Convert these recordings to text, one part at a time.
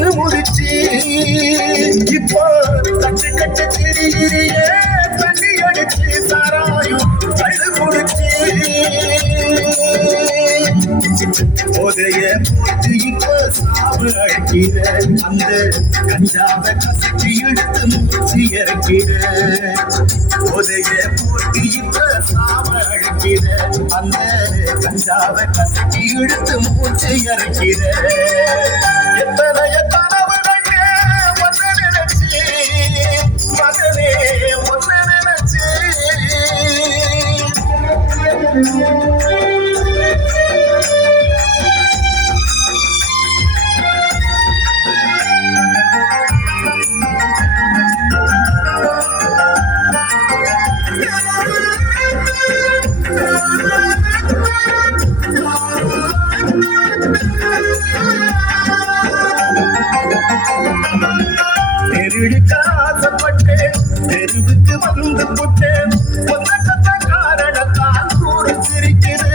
ஒண்ணு முடிச்சு இப்போ கட்டு கட்டு திரியிறியே தண்ணி அடிச்சு சாராயும் கழுது முடிச்சு போதைய போட்டு இப்ப சாவு அழைக்கிற அந்த கஞ்சாவை கசக்கி எடுத்து மூச்சு இறக்கிற போதைய போட்டு இப்ப சாவு அழைக்கிற அந்த கஞ்சாவை கசக்கி எடுத்து மூச்சு இறக்கிற எத்தனைய கனவு கண்டே ஒன்ன நினைச்சு மகனே ஒன்ன நினைச்சு தெருவுக்கு ஆசைப்பட்டேன் தெருவுக்கு வந்து போட்டேன் ஒன்னத்த காரணத்தால் கூறு சிரிக்குது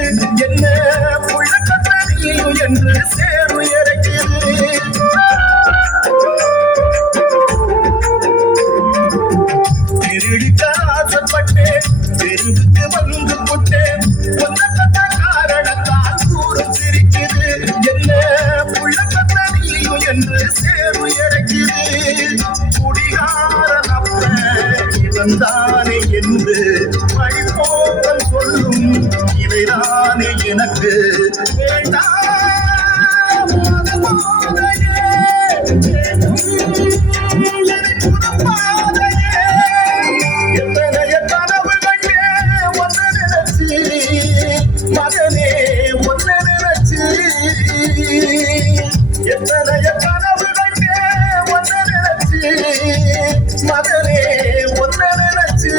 என்ன புள்ளக்கத்தறியும் என்று சேரு இறக்குது தெருவுக்கு ஆசைப்பட்டேன் தெருவுக்கு வந்து போட்டேன் ஒன்னத்த காரணத்தால் கூறு சிரிக்குது என்ன புள்ளக்கத்தறியும் என்று சேரு இறக்குது தானே என்று வழிபோக்கல் சொல்லும் இவைதானே எனக்கு எத்தனைய கனவு கண்டே ஒன்ன நினைச்சு மகனே ஒன்ன நினைச்சு எத்தனைய கனவு கண்டே ஒன்ன நினைச்சு மகனே ஒன்ன நினைச்சு